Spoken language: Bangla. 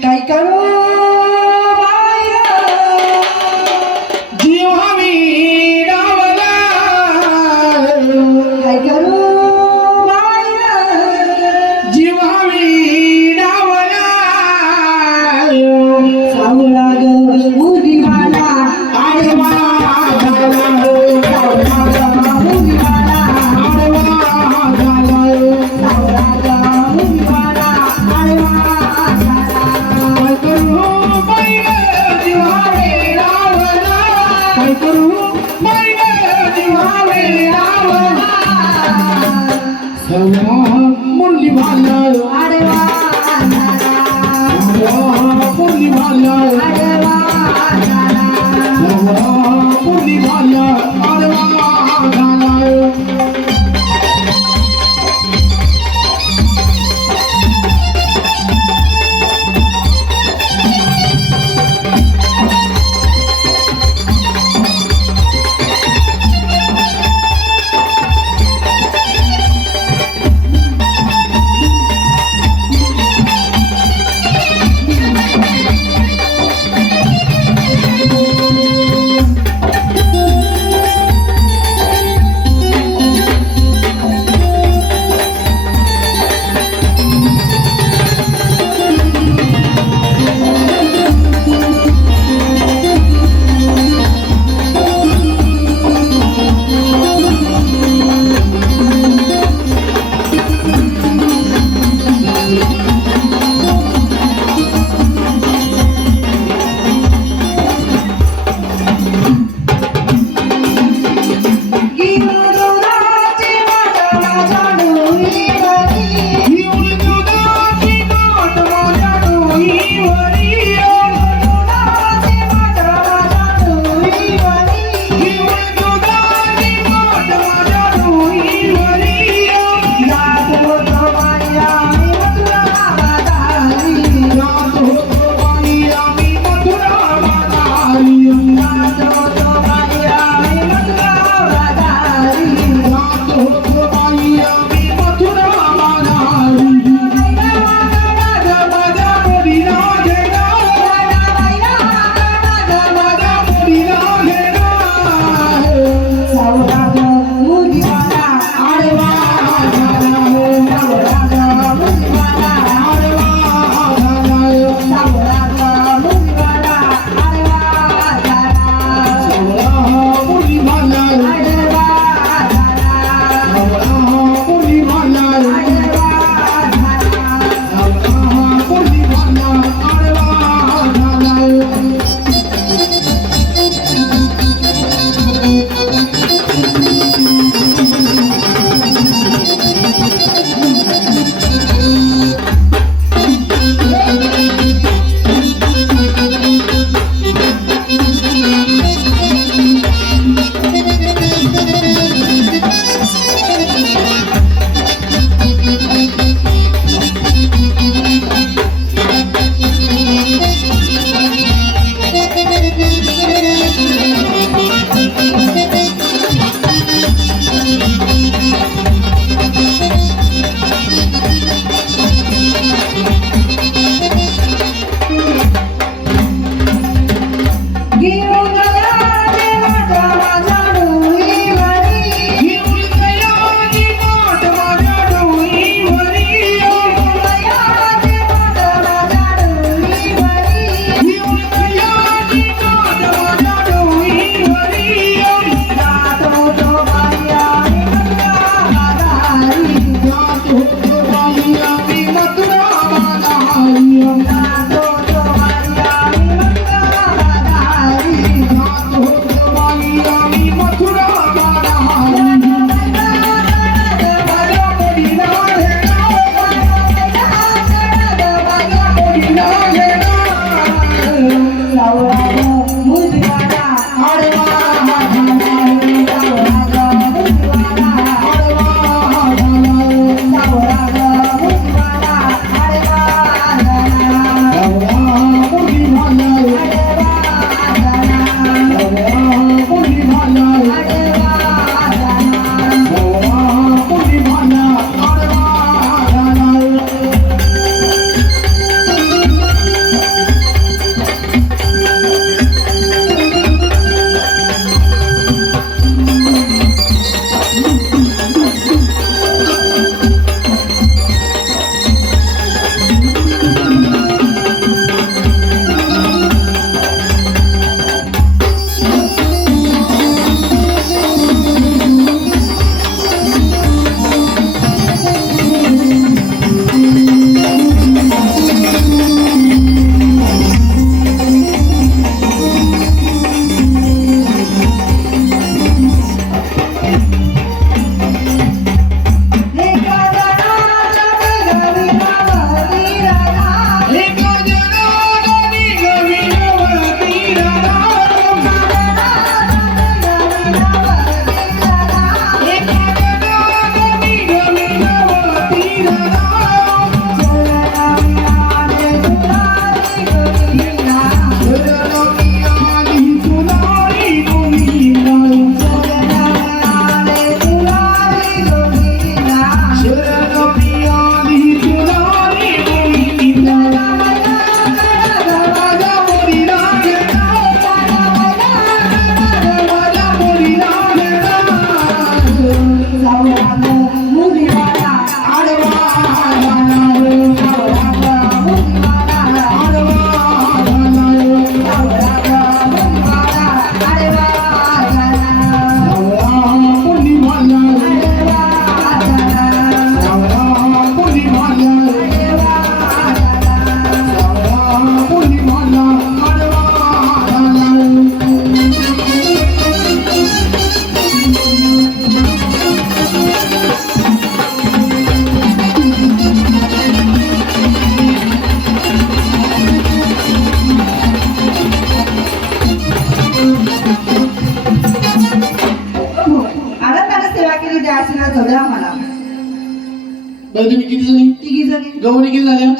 大家ろ মল্লি ভালো আরে तुम्ही किती जणी? तिघी जणी. गवणी किती झाल्या?